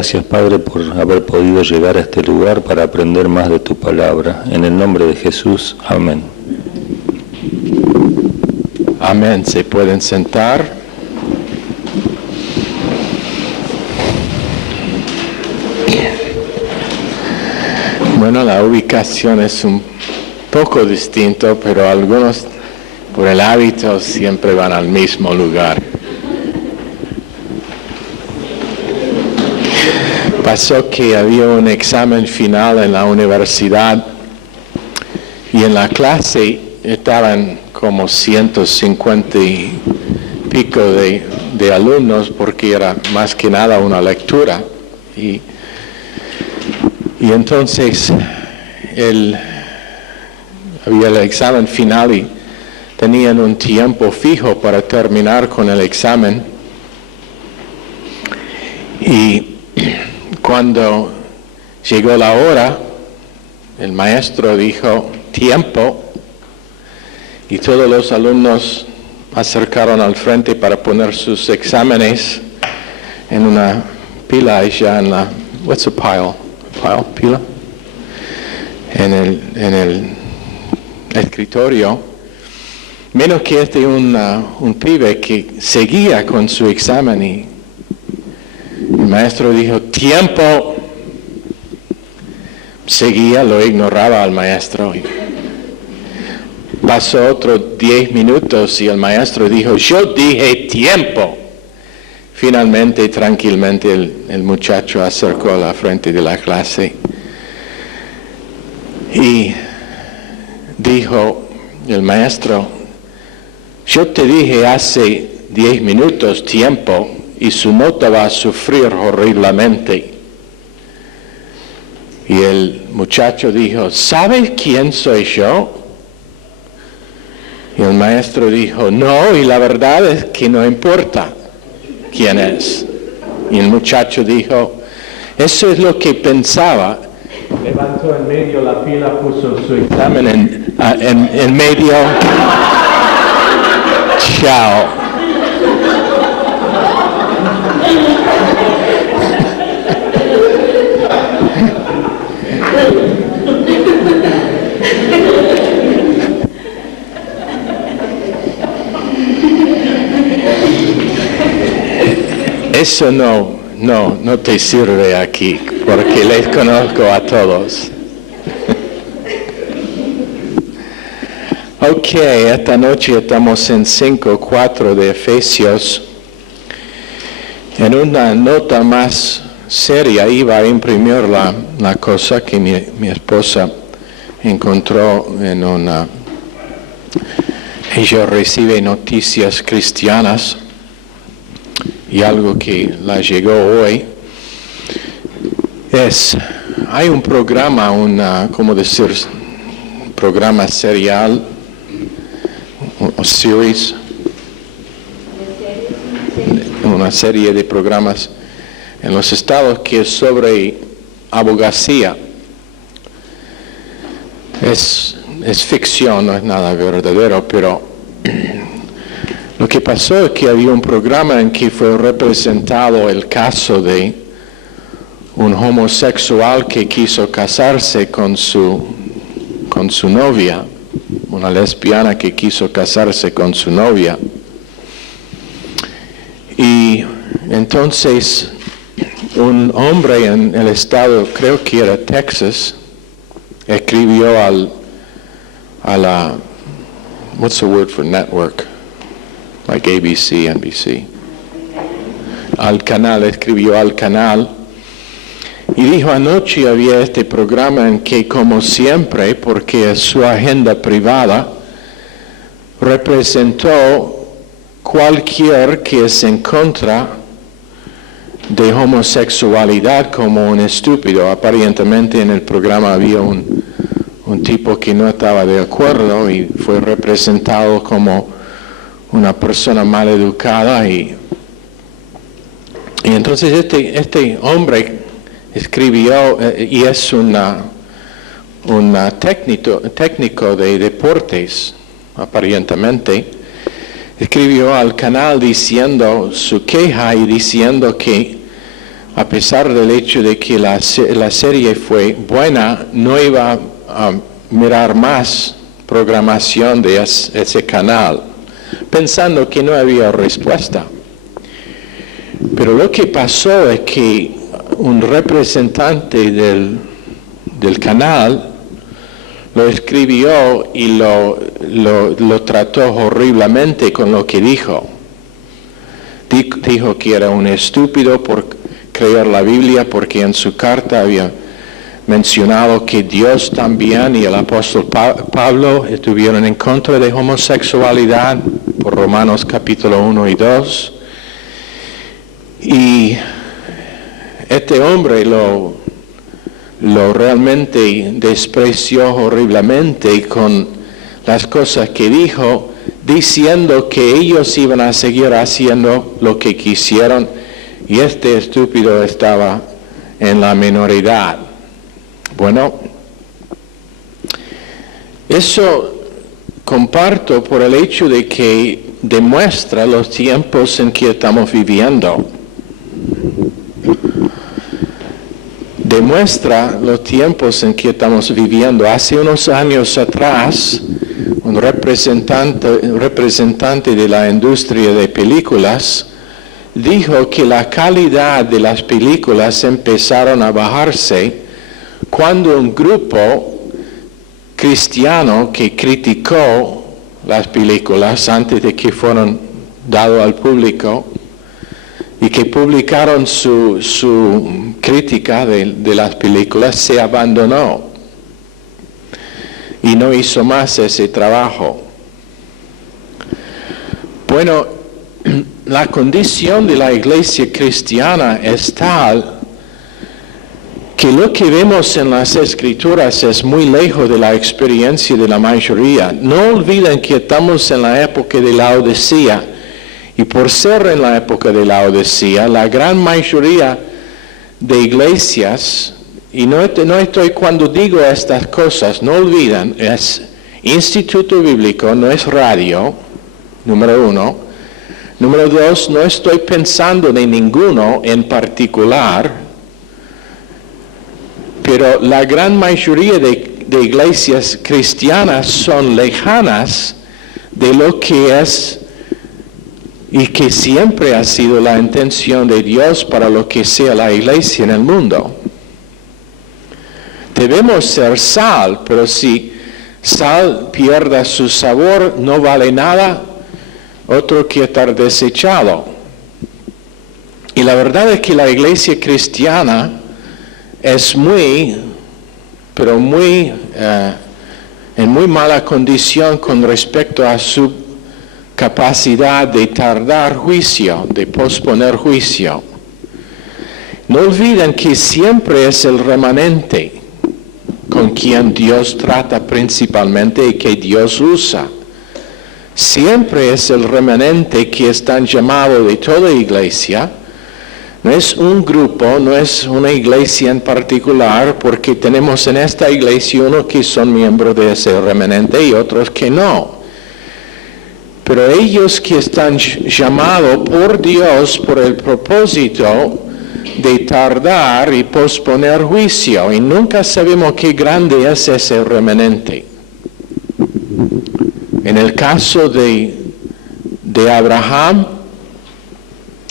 Gracias, Padre, por haber podido llegar a este lugar para aprender más de tu palabra. En el nombre de Jesús, amén. Amén. ¿Se pueden sentar? Bueno, la ubicación es un poco distinta, pero algunos por el hábito siempre van al mismo lugar. Pasó que había un examen final en la universidad y en la clase estaban como 150 y pico de alumnos porque era más que nada una lectura. Y entonces había el examen final y tenían un tiempo fijo para terminar con el examen. Y cuando llegó la hora, el maestro dijo, tiempo, y todos los alumnos acercaron al frente para poner sus exámenes en una pila allá en la, what's a pile? Pila? En el escritorio. Menos que un pibe que seguía con su examen y el maestro dijo, tiempo. Seguía, lo ignoraba al maestro. Pasó otros 10 minutos y el maestro dijo, yo dije tiempo. Finalmente, tranquilamente, el muchacho acercó a la frente de la clase y dijo el maestro, yo te dije hace 10 minutos tiempo y su nota va a sufrir horriblemente. Y el muchacho dijo, ¿sabe quién soy yo? Y el maestro dijo, no, y la verdad es que no importa quién es. Y el muchacho dijo, eso es lo que pensaba. Levantó en medio la pila, puso su examen en medio. Chao. Eso no te sirve aquí, porque les conozco a todos. Ok, esta noche estamos en 5:4 de Efesios. En una nota más seria iba a imprimir la cosa que mi esposa encontró en una... Ella recibe noticias cristianas y algo que la llegó hoy hay un programa, programa serial o series, una serie de programas en los estados que es sobre abogacía. Es ficción, no es nada verdadero, pero lo que pasó es que había un programa en que fue representado el caso de un homosexual que quiso casarse con su novia, una lesbiana que quiso casarse con su novia. Y entonces un hombre en el estado, creo que era Texas, escribió a la, what's the word for network? Like ABC, NBC. Escribió al canal y dijo, anoche había este programa en que, como siempre, porque es su agenda privada, representó cualquier que es en contra de homosexualidad como un estúpido. Aparentemente en el programa había un tipo que no estaba de acuerdo y fue representado como una persona mal educada y entonces este hombre escribió y es un técnico de deportes aparentemente, escribió al canal diciendo su queja y diciendo que a pesar del hecho de que la serie fue buena, no iba a mirar más programación de ese canal, pensando que no había respuesta. Pero lo que pasó es que un representante del canal lo escribió y lo trató horriblemente con lo que dijo. Dijo que era un estúpido por creer la Biblia, porque en su carta había mencionado que Dios también y el apóstol Pablo estuvieron en contra de homosexualidad por Romanos capítulo 1 y 2. Y este hombre lo realmente despreció horriblemente con las cosas que dijo, diciendo que ellos iban a seguir haciendo lo que quisieron y este estúpido estaba en la minoridad. Bueno, eso comparto por el hecho de que demuestra los tiempos en que estamos viviendo. Demuestra los tiempos en que estamos viviendo. Hace unos años atrás, un representante de la industria de películas dijo que la calidad de las películas empezaron a bajarse cuando un grupo cristiano que criticó las películas antes de que fueran dadas al público y que publicaron su crítica de las películas se abandonó y no hizo más ese trabajo. Bueno, la condición de la iglesia cristiana es tal que lo que vemos en las Escrituras es muy lejos de la experiencia de la mayoría. No olviden que estamos en la época de la Odisea, y por ser en la época de la Odisea, la gran mayoría de iglesias, y no estoy cuando digo estas cosas, no olviden, es instituto bíblico, no es radio, número 1. Número 2, no estoy pensando de ninguno en particular, pero la gran mayoría de iglesias cristianas son lejanas de lo que es y que siempre ha sido la intención de Dios para lo que sea la iglesia en el mundo. Debemos ser sal, pero si sal pierde su sabor, no vale nada otro que estar desechado. Y la verdad es que la iglesia cristiana es pero muy en muy mala condición con respecto a su capacidad de tardar juicio, de posponer juicio. No olviden que siempre es el remanente con quien Dios trata principalmente y que Dios usa. Siempre es el remanente que es tan llamado de toda iglesia. No es un grupo, no es una iglesia en particular, porque tenemos en esta iglesia unos que son miembros de ese remanente y otros que no. Pero ellos que están llamados por Dios por el propósito de tardar y posponer juicio, y nunca sabemos qué grande es ese remanente. En el caso de Abraham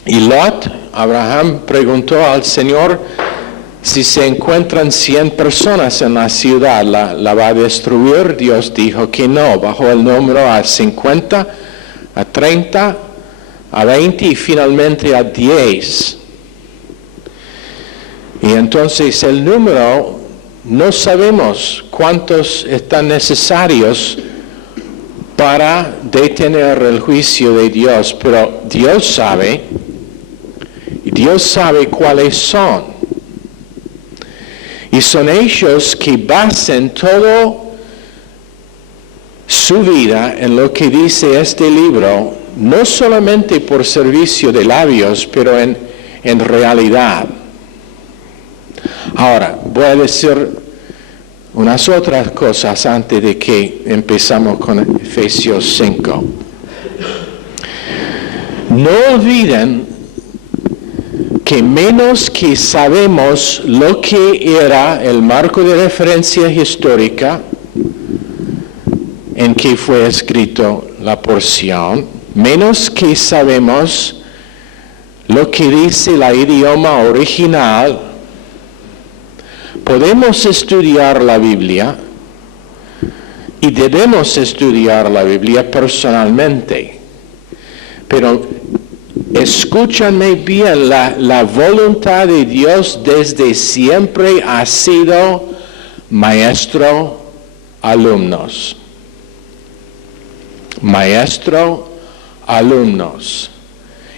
y Lot, Abraham preguntó al Señor si se encuentran 100 personas en la ciudad, ¿la va a destruir? Dios dijo que no, bajó el número a 50, a 30, a 20 y finalmente a 10. Y entonces el número, no sabemos cuántos están necesarios para detener el juicio de Dios, pero Dios sabe, y Dios sabe cuáles son. Y son ellos que basan todo su vida en lo que dice este libro, no solamente por servicio de labios, pero en realidad. Ahora, voy a decir unas otras cosas antes de que empezamos con Efesios 5. No olviden que menos que sabemos lo que era el marco de referencia histórica en que fue escrito la porción, menos que sabemos lo que dice el idioma original, podemos estudiar la Biblia y debemos estudiar la Biblia personalmente. Pero escúchanme bien, la voluntad de Dios desde siempre ha sido maestro-alumnos. Maestro-alumnos.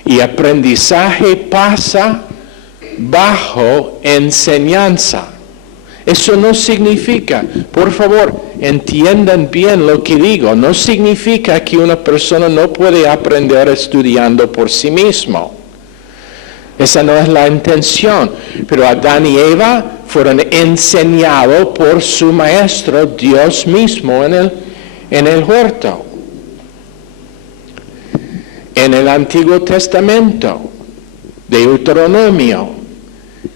Y aprendizaje pasa bajo enseñanza. Eso no significa, por favor, entiendan bien lo que digo, no significa que una persona no puede aprender estudiando por sí mismo. Esa no es la intención. Pero Adán y Eva fueron enseñados por su maestro, Dios mismo, en el huerto. En el Antiguo Testamento, Deuteronomio,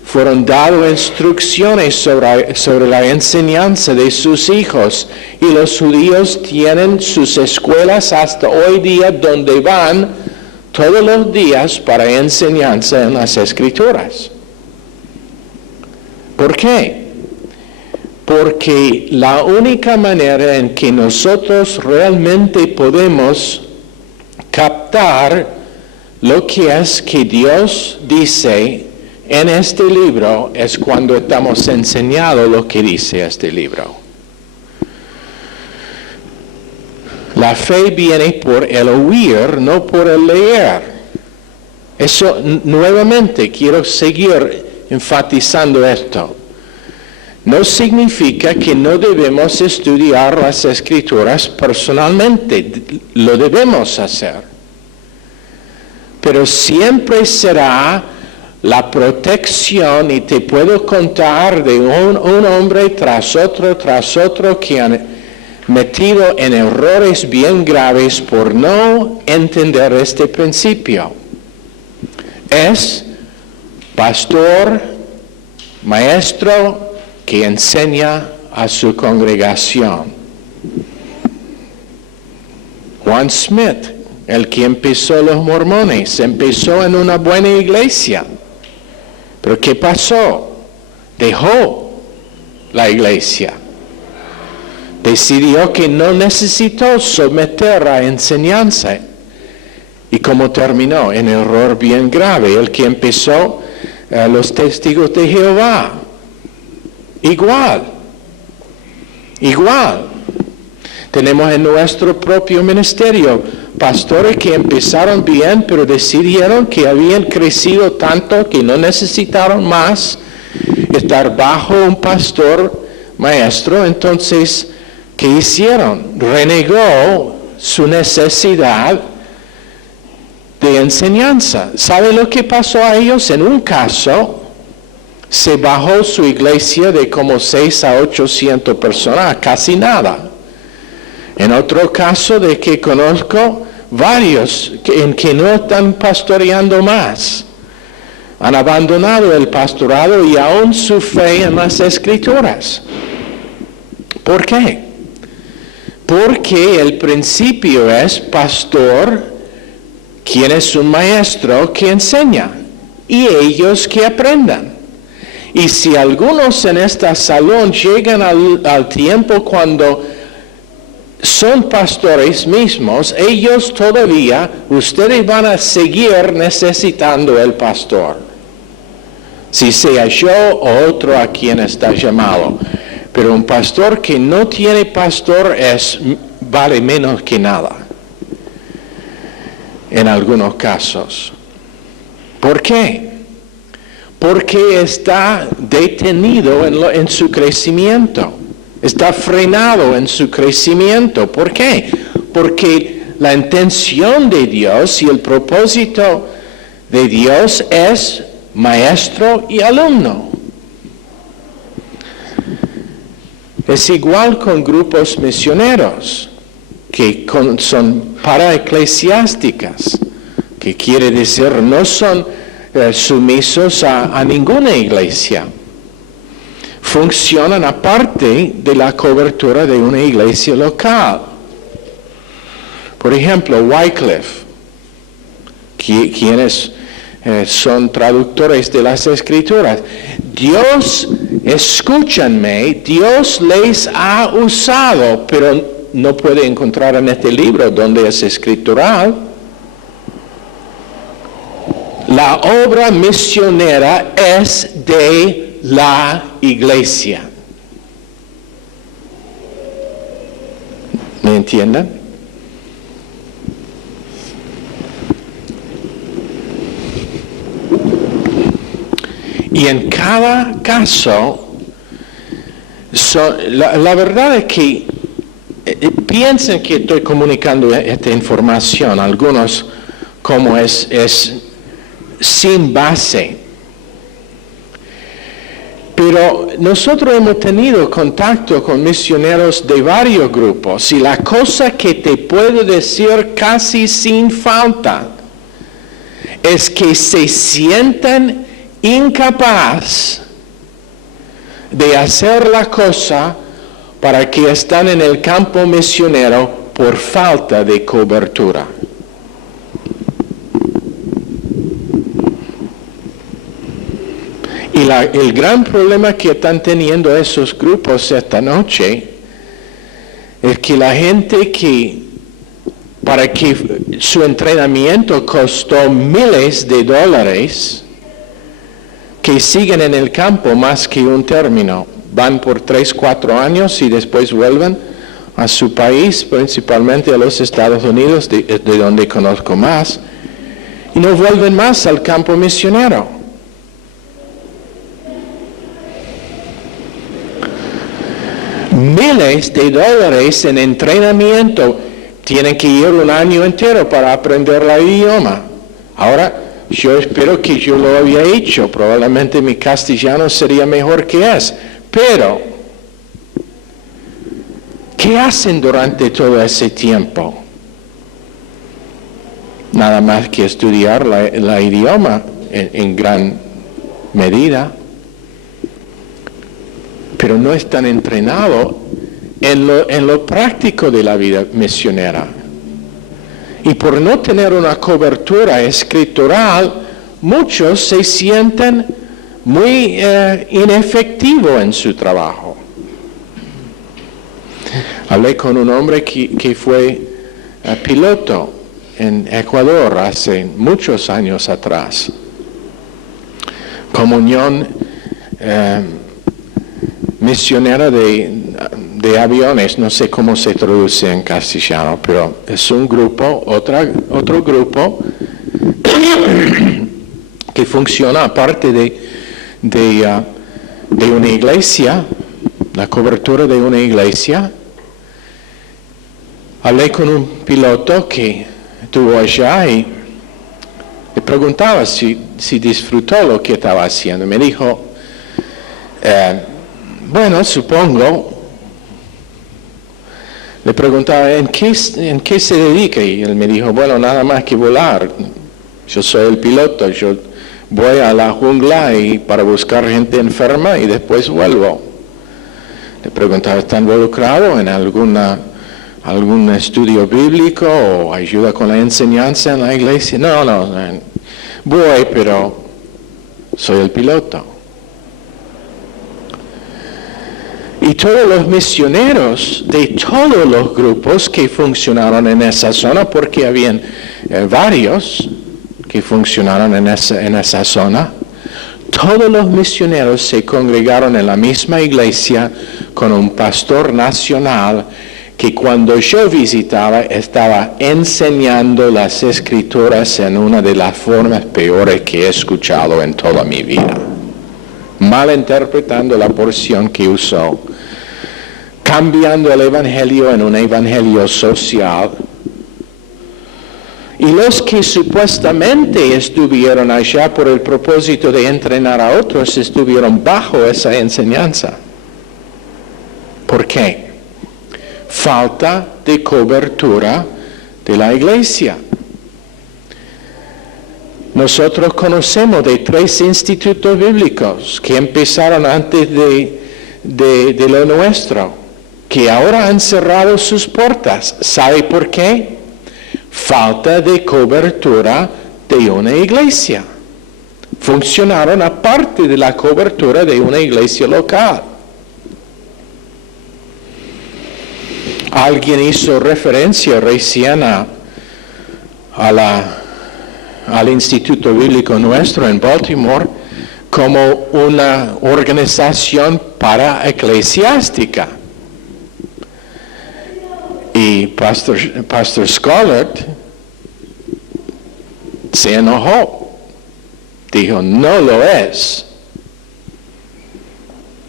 fueron dadas instrucciones sobre la enseñanza de sus hijos, y los judíos tienen sus escuelas hasta hoy día donde van todos los días para enseñanza en las Escrituras. ¿Por qué? Porque la única manera en que nosotros realmente podemos captar lo que es que Dios dice en este libro es cuando estamos enseñados lo que dice este libro. La fe viene por el oír, no por el leer. Eso, nuevamente, quiero seguir enfatizando esto. No significa que no debemos estudiar las Escrituras personalmente. Lo debemos hacer. Pero siempre será la protección, y te puedo contar de un hombre tras otro que han metido en errores bien graves por no entender este principio. Es pastor, maestro que enseña a su congregación. Juan Smith, el que empezó los mormones, empezó en una buena iglesia. Pero ¿qué pasó? Dejó la iglesia. Decidió que no necesitó someter a enseñanza. ¿Y cómo terminó? En error bien grave. El que empezó, los testigos de Jehová. Igual. Tenemos en nuestro propio ministerio pastores que empezaron bien, pero decidieron que habían crecido tanto que no necesitaron más estar bajo un pastor maestro. Entonces, ¿qué hicieron? Renegó su necesidad de enseñanza. ¿Sabe lo que pasó a ellos? En un caso, se bajó su iglesia de como 600 a 800 personas, casi nada. En otro caso de que conozco, varios en que no están pastoreando más. Han abandonado el pastorado y aún su fe en las Escrituras. ¿Por qué? Porque el principio es pastor, quien es un maestro que enseña, y ellos que aprendan. Y si algunos en este salón llegan al tiempo cuando son pastores mismos, ellos todavía, ustedes van a seguir necesitando el pastor. Si sea yo o otro a quien está llamado. Pero un pastor que no tiene pastor vale menos que nada. En algunos casos. ¿Por qué? Porque está detenido en su crecimiento. Está frenado en su crecimiento. ¿Por qué? Porque la intención de Dios y el propósito de Dios es maestro y alumno. Es igual con grupos misioneros que son paraeclesiásticas, que quiere decir no son sumisos a ninguna iglesia. Funcionan aparte de la cobertura de una iglesia local. Por ejemplo, Wycliffe, quienes son traductores de las Escrituras. Dios, escúchanme, Dios les ha usado, pero no puede encontrar en este libro donde es escritural. La obra misionera es de la iglesia. ¿Me entienden? Y en cada caso, la verdad es que piensen que estoy comunicando esta información, algunos como es sin base. Pero nosotros hemos tenido contacto con misioneros de varios grupos y la cosa que te puedo decir casi sin falta es que se sienten incapaz de hacer la cosa para que están en el campo misionero por falta de cobertura. Y el gran problema que están teniendo esos grupos esta noche es que la gente para que su entrenamiento costó miles de dólares, que siguen en el campo más que un término. Van por 3, 4 años y después vuelven a su país, principalmente a los Estados Unidos, de donde conozco más, y no vuelven más al campo misionero. Miles de dólares en entrenamiento. Tienen que ir un año entero para aprender el idioma. Ahora, yo espero que yo lo había hecho, probablemente mi castellano sería mejor que es, pero ¿qué hacen durante todo ese tiempo? Nada más que estudiar el idioma en gran medida, pero no están entrenados en lo práctico de la vida misionera. Y por no tener una cobertura escritural, muchos se sienten muy inefectivos en su trabajo. Hablé con un hombre que fue piloto en Ecuador hace muchos años atrás. Comunión misionera de aviones, no sé cómo se traduce en castellano, pero es un grupo, otro grupo que funciona aparte de una iglesia, la cobertura de una iglesia. Hablé con un piloto que estuvo allá y le preguntaba si disfrutó lo que estaba haciendo. Me dijo, bueno, supongo. Le preguntaba, ¿en qué se dedica? Y él me dijo, bueno, nada más que volar. Yo soy el piloto, yo voy a la jungla para buscar gente enferma y después vuelvo. Le preguntaba, ¿está involucrado en algún estudio bíblico o ayuda con la enseñanza en la iglesia? No, voy, pero soy el piloto. Y todos los misioneros de todos los grupos que funcionaron en esa zona, porque habían varios que funcionaron en esa zona, todos los misioneros se congregaron en la misma iglesia con un pastor nacional que cuando yo visitaba estaba enseñando las escrituras en una de las formas peores que he escuchado en toda mi vida, malinterpretando la porción que usó, cambiando el evangelio en un evangelio social. Y los que supuestamente estuvieron allá por el propósito de entrenar a otros estuvieron bajo esa enseñanza. ¿Por qué? Falta de cobertura de la iglesia. Nosotros conocemos de 3 institutos bíblicos que empezaron antes de lo nuestro, que ahora han cerrado sus puertas. ¿Sabe por qué? Falta de cobertura de una iglesia. Funcionaron aparte de la cobertura de una iglesia local. Alguien hizo referencia recién al Instituto Bíblico nuestro en Baltimore como una organización paraeclesiástica. Y Pastor Scollard se enojó. Dijo, no lo es.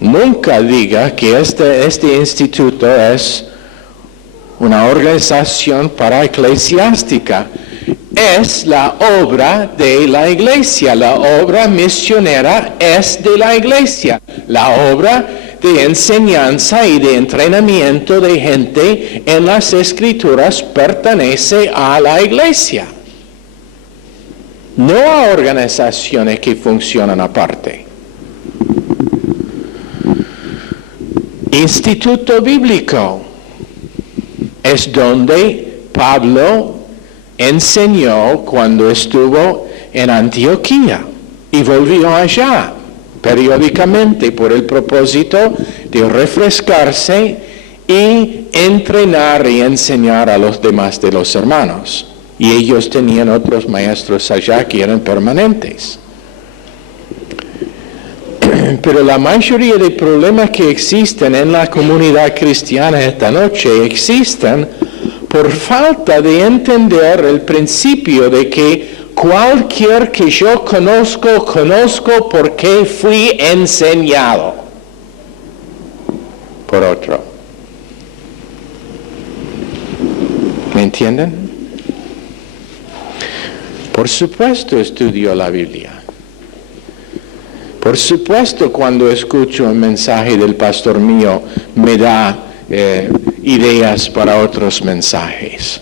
Nunca diga que este instituto es una organización paraeclesiástica. Es la obra de la iglesia. La obra misionera es de la iglesia. La obra de enseñanza y de entrenamiento de gente en las Escrituras pertenece a la iglesia. No a organizaciones que funcionan aparte. Instituto Bíblico es donde Pablo enseñó cuando estuvo en Antioquía y volvió allá periódicamente por el propósito de refrescarse y entrenar y enseñar a los demás de los hermanos. Y ellos tenían otros maestros allá que eran permanentes. Pero la mayoría de problemas que existen en la comunidad cristiana esta noche existen por falta de entender el principio de que cualquier que yo conozco porque fui enseñado por otro. ¿Me entienden? Por supuesto estudio la Biblia. Por supuesto cuando escucho un mensaje del pastor mío me da ideas para otros mensajes.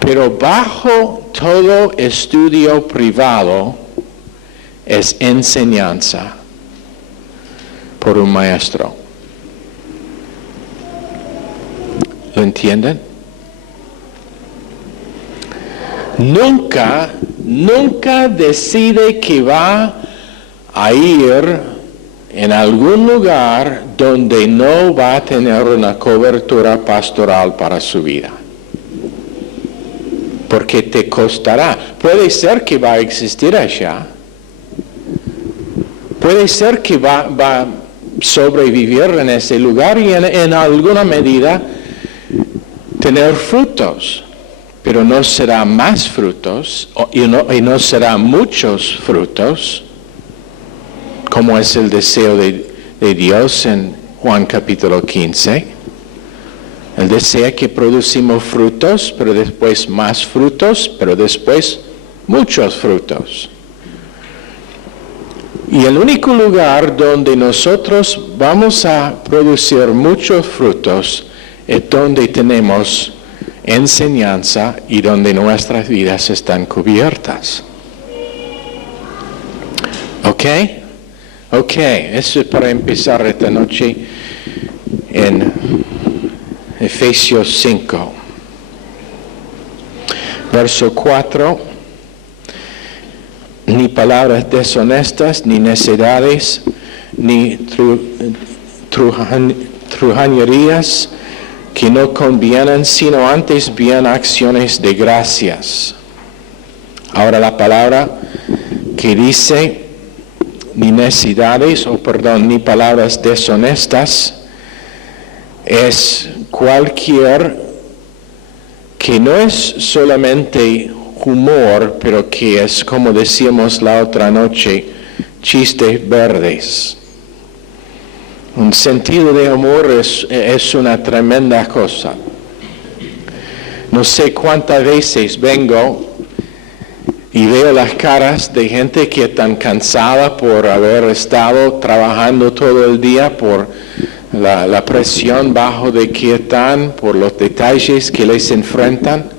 Pero bajo todo estudio privado es enseñanza por un maestro. ¿Lo entienden? Nunca decide que va a ir en algún lugar donde no va a tener una cobertura pastoral para su vida. Porque te costará. Puede ser que va a existir allá. Puede ser que va a sobrevivir en ese lugar y en alguna medida tener frutos. Pero no será más frutos y no será muchos frutos, como es el deseo de Dios en Juan capítulo 15. Él desea que producimos frutos, pero después más frutos, pero después muchos frutos. Y el único lugar donde nosotros vamos a producir muchos frutos es donde tenemos enseñanza y donde nuestras vidas están cubiertas. ¿Ok? Eso es para empezar esta noche en Efesios 5. Verso 4. Ni palabras deshonestas, ni necedades, ni truhanerías que no convienen, sino antes bien acciones de gracias. Ahora la palabra que dice ni palabras deshonestas, es cualquier que no es solamente humor, pero que es, como decíamos la otra noche, chistes verdes. Un sentido de humor es una tremenda cosa. No sé cuántas veces vengo y veo las caras de gente que están cansada por haber estado trabajando todo el día, por la presión bajo de que están, por los detalles que les enfrentan.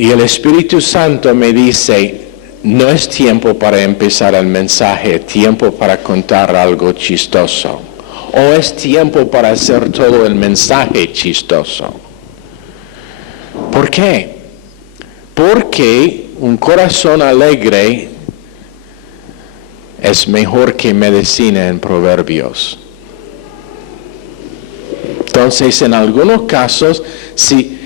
Y el Espíritu Santo me dice, no es tiempo para empezar el mensaje, es tiempo para contar algo chistoso. O es tiempo para hacer todo el mensaje chistoso. ¿Por qué? Porque un corazón alegre es mejor que medicina en Proverbios. Entonces, en algunos casos, si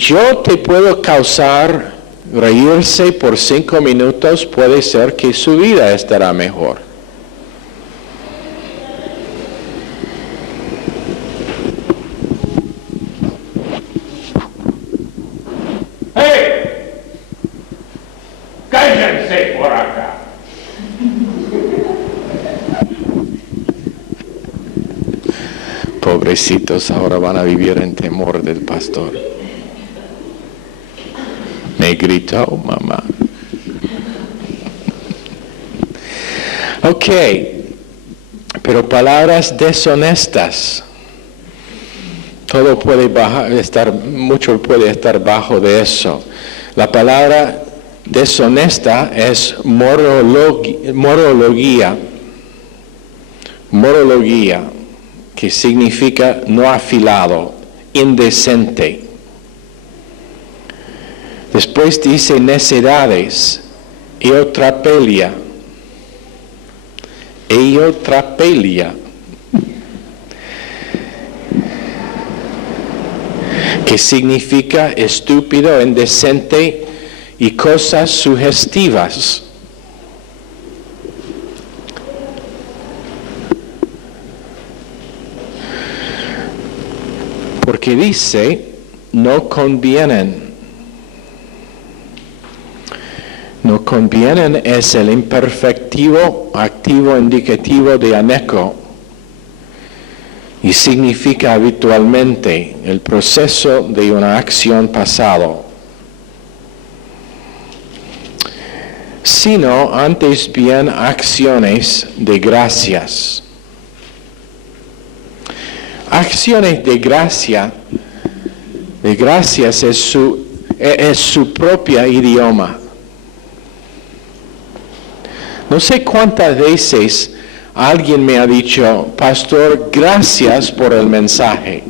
yo te puedo causar reírse por 5 minutos, puede ser que su vida estará mejor. ¡Hey! ¡Cállense por acá! Pobrecitos, ahora van a vivir en temor del pastor. Me gritó, mamá. Ok, pero palabras deshonestas. Todo puede mucho puede estar bajo de eso. La palabra deshonesta es morología, que significa no afilado, indecente. Después dice necedades, eotrapelia, que significa estúpido, indecente y cosas sugestivas. Porque dice, no convienen. No convienen es el imperfectivo activo indicativo de aneco y significa habitualmente el proceso de una acción pasado, sino antes bien acciones de gracias. Acciones de gracias es su propio idioma. No sé cuántas veces alguien me ha dicho, pastor, gracias por el mensaje.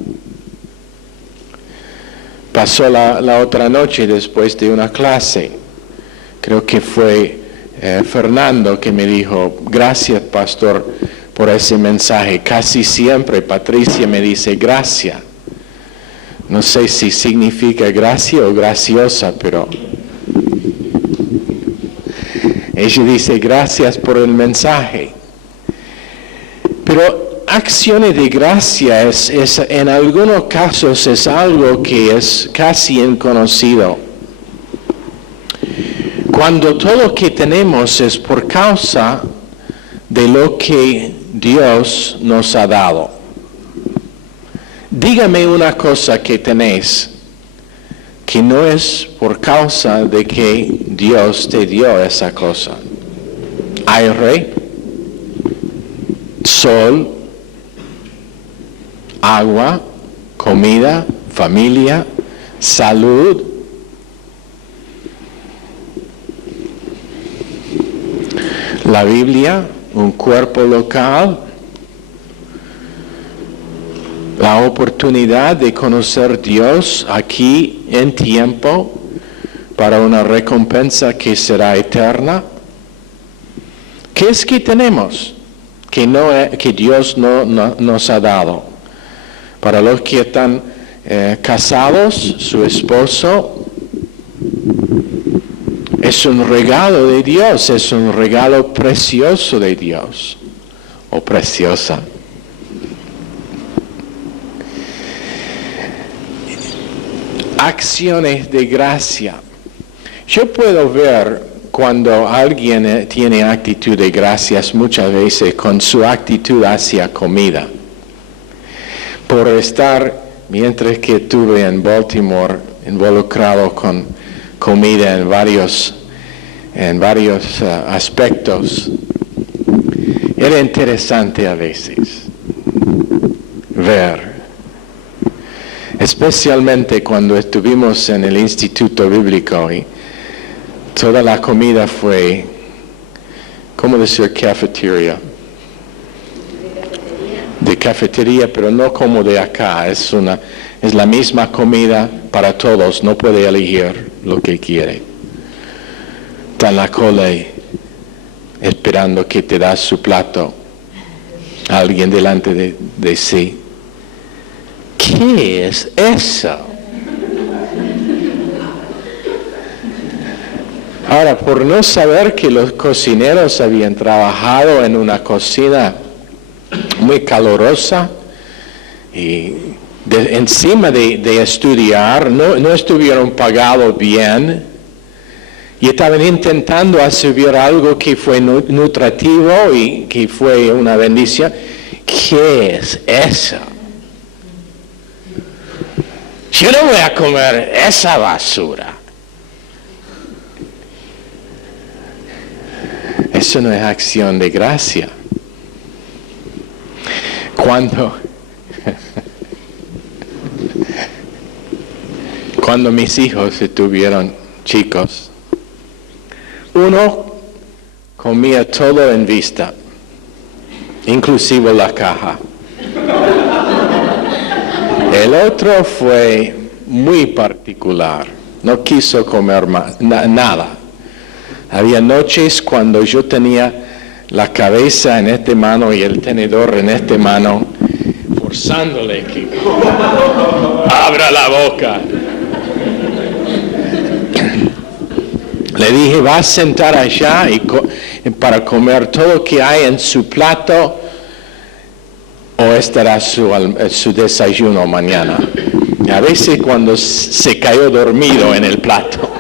Pasó la otra noche después de una clase. Creo que fue Fernando que me dijo, gracias, pastor, por ese mensaje. Casi siempre Patricia me dice gracias. No sé si significa gracia o graciosa, pero ella dice gracias por el mensaje. Pero acciones de gracia es en algunos casos es algo que es casi inconocido. Cuando todo lo que tenemos es por causa de lo que Dios nos ha dado. Dígame una cosa que tenéis que no es por causa de que Dios te dio esa cosa. Aire, sol, agua, comida, familia, salud. La Biblia, un cuerpo local, la oportunidad de conocer a Dios aquí en tiempo para una recompensa que será eterna. ¿Qué es que tenemos que Dios no nos ha dado? Para los que están casados, su esposo es un regalo de Dios, es un regalo precioso de Dios, o preciosa. Acciones de gracia. Yo puedo ver cuando alguien tiene actitud de gracias muchas veces con su actitud hacia comida. Por estar, mientras que estuve en Baltimore, involucrado con comida en varios aspectos, era interesante a veces ver. especialmente cuando estuvimos en el Instituto Bíblico y toda la comida fue, ¿cómo decir cafetería? De cafetería, pero no como de acá, es la misma comida para todos, no puede elegir lo que quiere. Está en la cola esperando que te da su plato a alguien delante de sí. ¿Qué es eso? Ahora, por no saber que los cocineros habían trabajado en una cocina muy calurosa y encima de estudiar, no estuvieron pagados bien y estaban intentando hacer algo que fue nutritivo y que fue una bendición. ¿Qué es eso? Yo no voy a comer esa basura. Eso no es acción de gracia. Cuando mis hijos estuvieron chicos, uno comía todo en vista, inclusive la caja. El otro fue muy particular, no quiso comer nada. Había noches cuando yo tenía la cabeza en esta mano y el tenedor en esta mano, forzándole que abra la boca. Le dije, va a sentar allá para comer todo lo que hay en su plato o estará su desayuno mañana. Y a veces cuando se cayó dormido en el plato.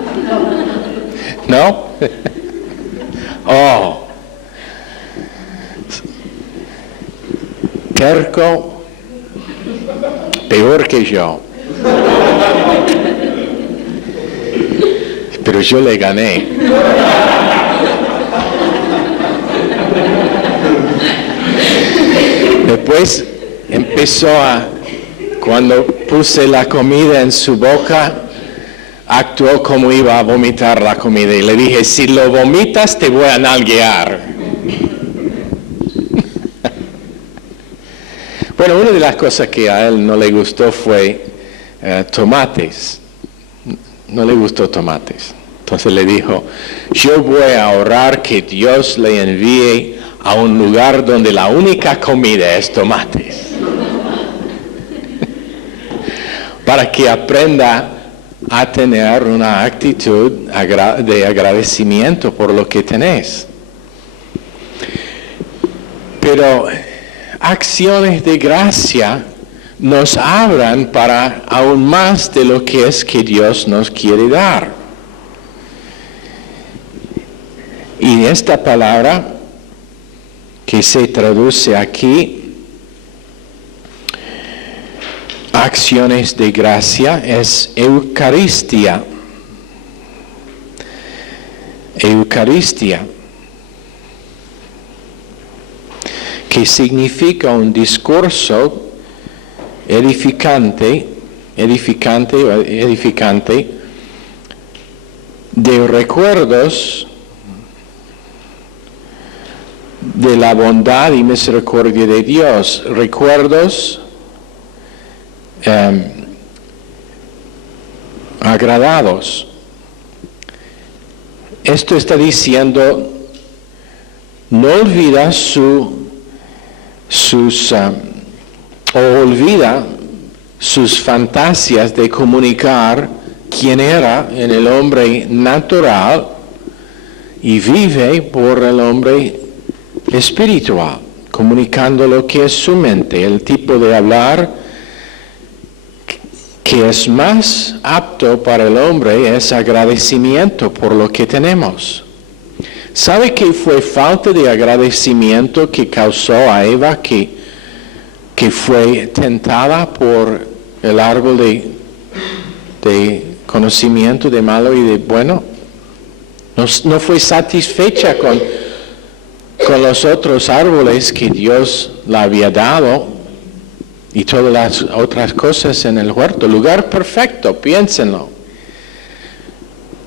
¿No? Oh. Terco, peor que yo. Pero yo le gané. Después empezó cuando puse la comida en su boca, actuó como iba a vomitar la comida. Y le dije, si lo vomitas te voy a nalguear. Bueno, una de las cosas que a él no le gustó fue tomates. No le gustó tomates. Entonces le dijo, yo voy a orar que Dios le envíe a un lugar donde la única comida es tomates. Para que aprenda a tener una actitud de agradecimiento por lo que tenés. Pero acciones de gracia nos abran para aún más de lo que es que Dios nos quiere dar. Y esta palabra que se traduce aquí, acciones de gracia, es Eucaristía. Eucaristía, que significa un discurso edificante de recuerdos de la bondad y misericordia de Dios, recuerdos agradados. Esto está diciendo, no olvida olvida sus fantasías de comunicar quién era en el hombre natural y vive por el hombre espiritual, comunicando lo que es su mente, el tipo de hablar que es más apto para el hombre es agradecimiento por lo que tenemos. ¿Sabe que fue falta de agradecimiento que causó a Eva que fue tentada por el árbol de conocimiento de malo y de bueno? No fue satisfecha con los otros árboles que Dios le había dado y todas las otras cosas en el huerto. Lugar perfecto, piénsenlo.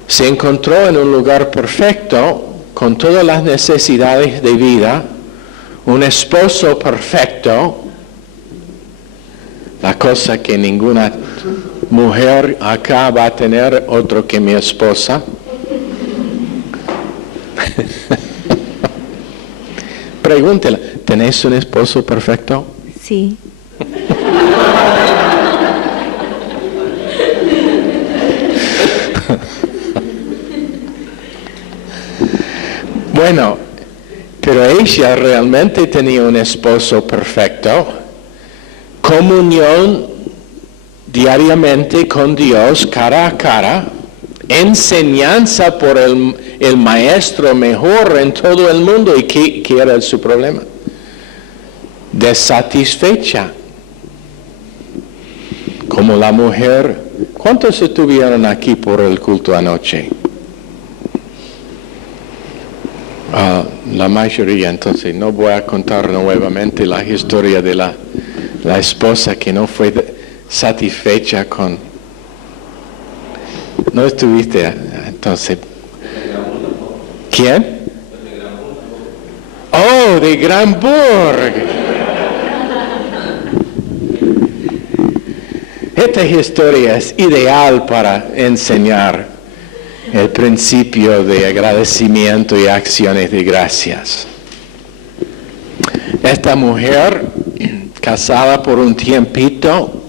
Se encontró en un lugar perfecto, con todas las necesidades de vida, un esposo perfecto, la cosa que ninguna mujer acá va a tener otro que mi esposa. Pregúntela, ¿tenés un esposo perfecto? Sí. Bueno, pero ella realmente tenía un esposo perfecto, comunión diariamente con Dios, cara a cara, enseñanza por el maestro mejor en todo el mundo. ¿Y qué era su problema? Desatisfecha. Como la mujer. ¿Cuántos estuvieron aquí por el culto anoche? La mayoría. Entonces no voy a contar nuevamente la historia de la esposa que no fue satisfecha con... ¿No estuviste? Entonces... ¿Quién? Oh, de Granburg. Esta historia es ideal para enseñar el principio de agradecimiento y acciones de gracias. Esta mujer, casada por un tiempito,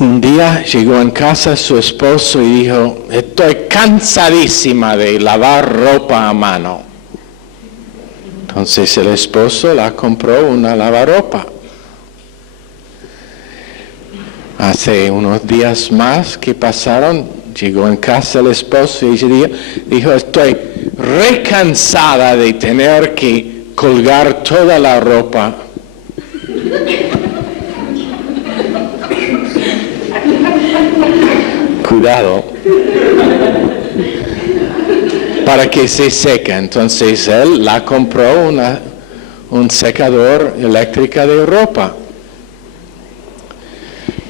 un día llegó en casa su esposo y dijo: estoy cansadísima de lavar ropa a mano. Entonces el esposo la compró una lavarropa. Hace unos días más que pasaron, llegó en casa el esposo y ella dijo: estoy recansada de tener que colgar toda la ropa. Cuidado, para que se seque. Entonces él la compró un secador eléctrico de ropa.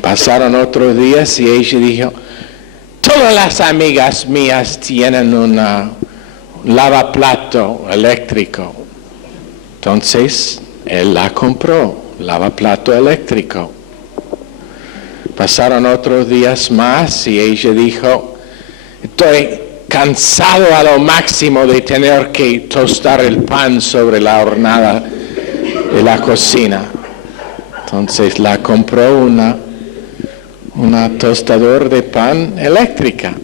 Pasaron otros días y ella dijo: todas las amigas mías tienen un lavaplato eléctrico. Entonces él la compró, lavaplato eléctrico. Pasaron otros días más y ella dijo: estoy cansado a lo máximo de tener que tostar el pan sobre la hornada de la cocina. Entonces la compró una tostador de pan eléctrica.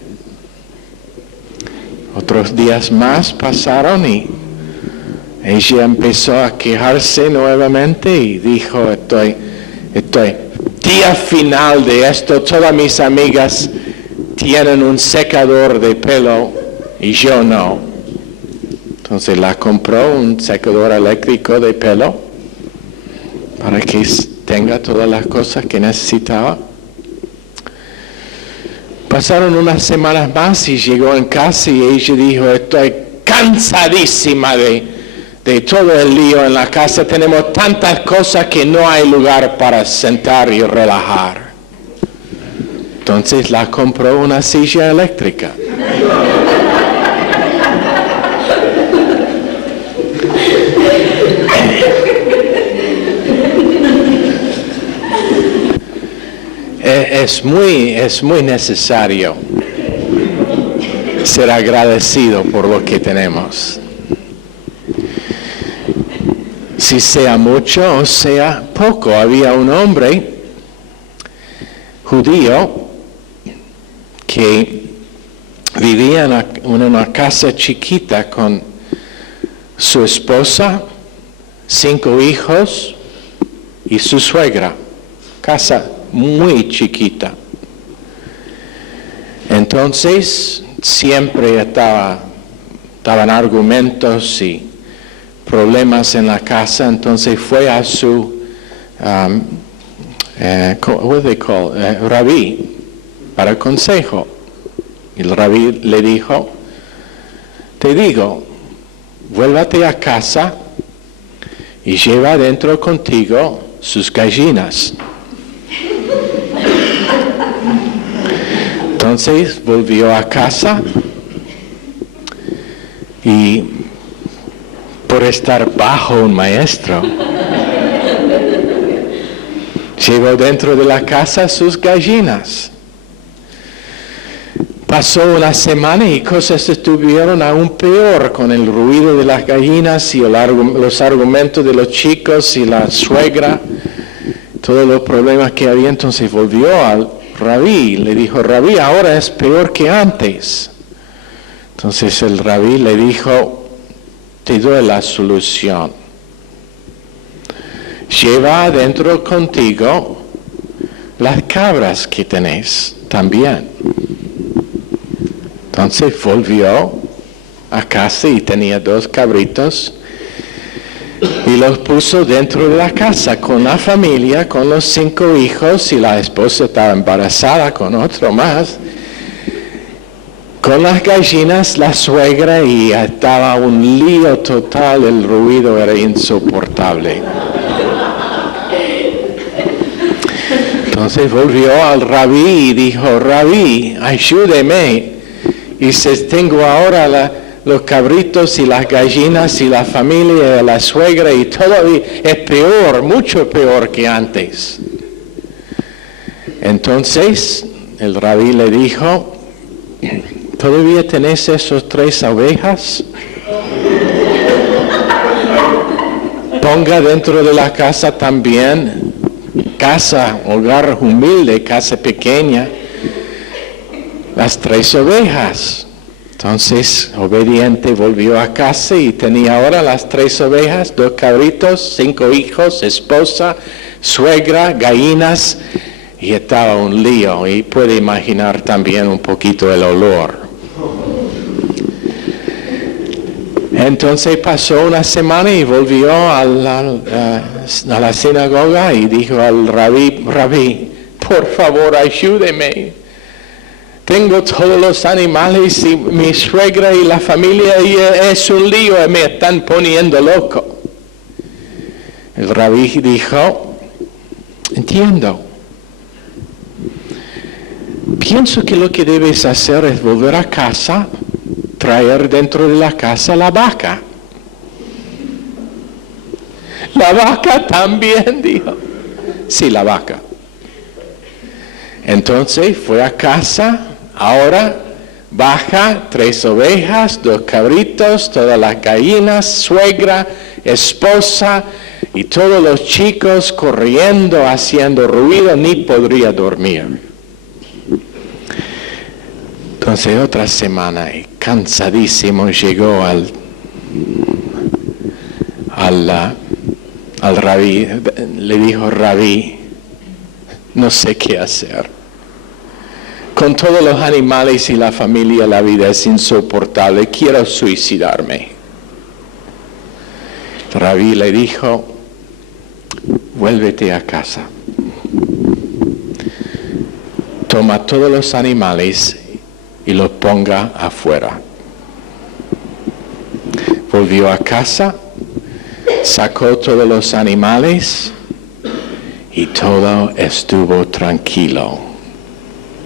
Otros días más pasaron y ella empezó a quejarse nuevamente y dijo: estoy día final de esto, todas mis amigas tienen un secador de pelo y yo no. Entonces la compró un secador eléctrico de pelo para que tenga todas las cosas que necesitaba. Pasaron unas semanas más y llegó en casa y ella dijo: estoy cansadísima de todo el lío en la casa. Tenemos tantas cosas que no hay lugar para sentar y relajar. Entonces la compró una silla eléctrica. Es muy necesario ser agradecido por lo que tenemos. Si sea mucho o sea poco. Había un hombre judío que vivía en una casa chiquita con su esposa, 5 hijos y su suegra. Casa muy chiquita. Entonces siempre estaban argumentos y problemas en la casa. Entonces fue a su rabí para consejo. Y el rabí le dijo: te digo, vuélvate a casa y lleva dentro contigo sus gallinas. Entonces volvió a casa y por estar bajo un maestro, llevó dentro de la casa sus gallinas. Pasó una semana y cosas estuvieron aún peor con el ruido de las gallinas y los argumentos de los chicos y la suegra, todos los problemas que había. Entonces volvió al rabí y le dijo: Rabí, ahora es peor que antes. Entonces el rabí le dijo: te doy la solución. Lleva adentro contigo las cabras que tenés también. Entonces volvió a casa y tenía 2 cabritos y los puso dentro de la casa con la familia, con los 5 hijos, y la esposa estaba embarazada con otro más. Con las gallinas, la suegra, y estaba un lío total, el ruido era insoportable. Entonces volvió al rabí y dijo: Rabí, ayúdeme. Y tengo ahora los cabritos y las gallinas y la familia y la suegra y todo es peor, mucho peor que antes. Entonces el rabí le dijo: ¿todavía tenés esos 3 ovejas? Ponga dentro de la casa también, casa, hogar humilde, casa pequeña, las 3 ovejas. Entonces, obediente, volvió a casa y tenía ahora las 3 ovejas, 2 cabritos, 5 hijos, esposa, suegra, gallinas, y estaba un lío. Y puede imaginar también un poquito el olor. Entonces pasó una semana y volvió a la sinagoga y dijo al rabí: Rabí, por favor, ayúdeme. Tengo todos los animales y mi suegra y la familia, y es un lío, y me están poniendo loco. El rabí dijo: entiendo. Pienso que lo que debes hacer es volver a casa, traer dentro de la casa la vaca. La vaca también, dijo. Sí, la vaca. Entonces fue a casa. Ahora baja 3 ovejas, 2 cabritos, todas las gallinas, suegra, esposa y todos los chicos corriendo, haciendo ruido, ni podría dormir. Entonces otra semana, cansadísimo, llegó al rabí, le dijo: Rabí, no sé qué hacer. Con todos los animales y la familia, la vida es insoportable, quiero suicidarme. El rabí le dijo: vuélvete a casa. Toma todos los animales y los ponga afuera. Volvió a casa, sacó todos los animales y todo estuvo tranquilo.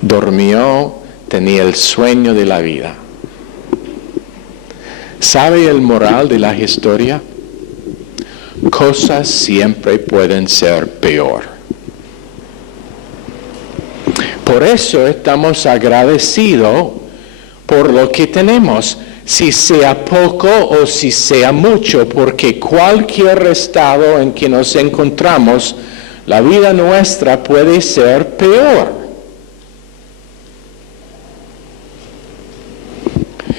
Durmió, tenía el sueño de la vida. ¿Sabe el moral de la historia? Cosas siempre pueden ser peor. Por eso estamos agradecidos por lo que tenemos, si sea poco o si sea mucho, porque cualquier estado en que nos encontramos, la vida nuestra puede ser peor.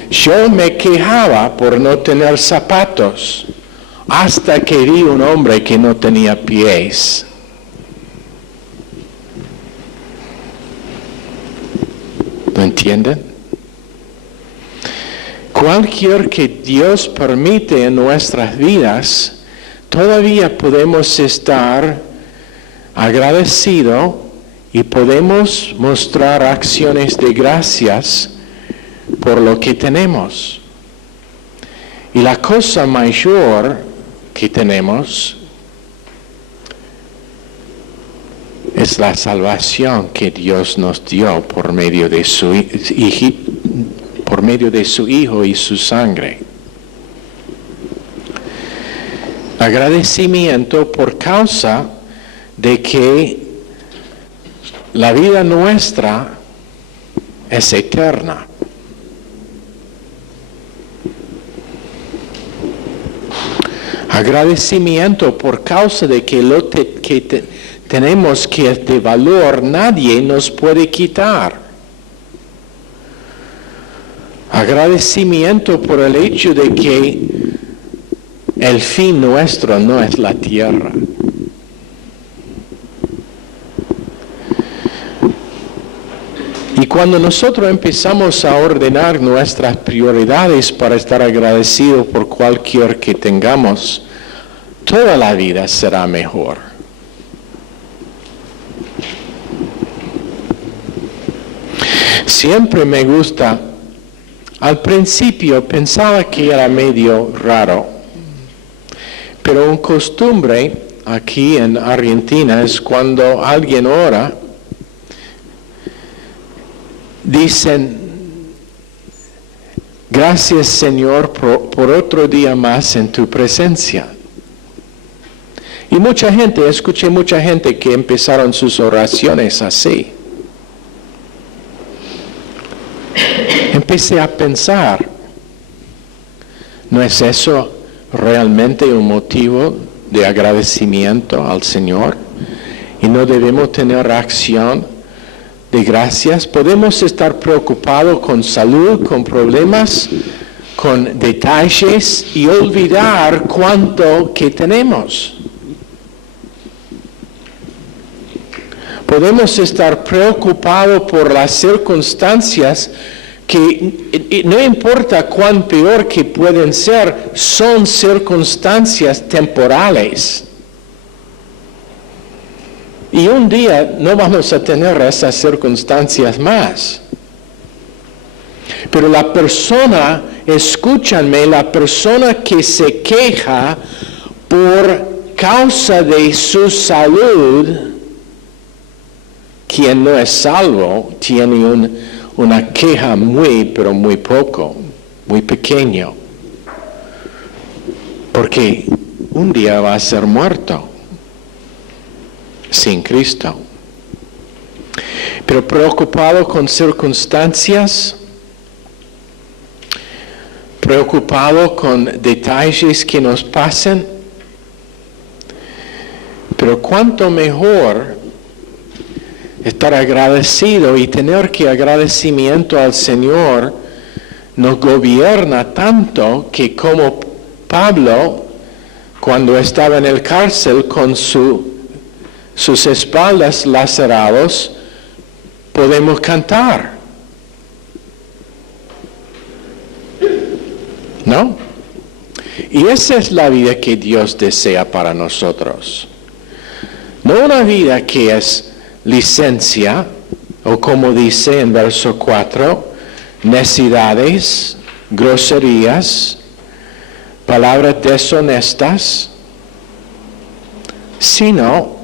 Yo me quejaba por no tener zapatos, hasta que vi un hombre que no tenía pies. ¿Lo entienden? Cualquier que Dios permite en nuestras vidas, todavía podemos estar agradecidos y podemos mostrar acciones de gracias por lo que tenemos. Y la cosa mayor que tenemos es la salvación que Dios nos dio por medio de su Hijo y su sangre. Agradecimiento por causa de que la vida nuestra es eterna. Agradecimiento por causa de que tenemos que es de valor, nadie nos puede quitar. Agradecimiento por el hecho de que el fin nuestro no es la tierra. Y cuando nosotros empezamos a ordenar nuestras prioridades para estar agradecidos por cualquier que tengamos, toda la vida será mejor. Siempre me gusta, al principio pensaba que era medio raro, pero una costumbre aquí en Argentina es cuando alguien ora, dicen, gracias Señor por otro día más en tu presencia. Y escuché mucha gente que empezaron sus oraciones así. Empecé a pensar, ¿no es eso realmente un motivo de agradecimiento al Señor? ¿Y no debemos tener acción de gracias? Podemos estar preocupados con salud, con problemas, con detalles y olvidar cuánto que tenemos. Podemos estar preocupados por las circunstancias que no importa cuán peor que pueden ser, son circunstancias temporales. Y un día no vamos a tener esas circunstancias más. Pero la persona, escúchanme, la persona que se queja por causa de su salud, quien no es salvo, tiene una queja pero muy poco, muy pequeño. Porque un día va a ser muerto sin Cristo. Pero preocupado con circunstancias, preocupado con detalles que nos pasan, pero cuánto mejor estar agradecido y tener que agradecimiento al Señor nos gobierna tanto que como Pablo, cuando estaba en el cárcel con sus espaldas lacerados, podemos cantar. ¿No? Y esa es la vida que Dios desea para nosotros. No una vida que es licencia, o como dice en verso 4, necedades, groserías, palabras deshonestas, sino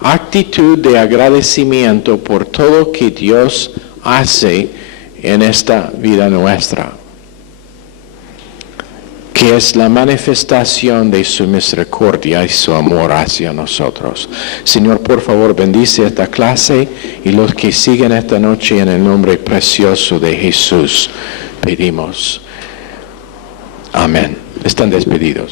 actitud de agradecimiento por todo que Dios hace en esta vida nuestra, que es la manifestación de su misericordia y su amor hacia nosotros. Señor, por favor, bendice esta clase y los que siguen esta noche en el nombre precioso de Jesús pedimos. Amén. Están despedidos.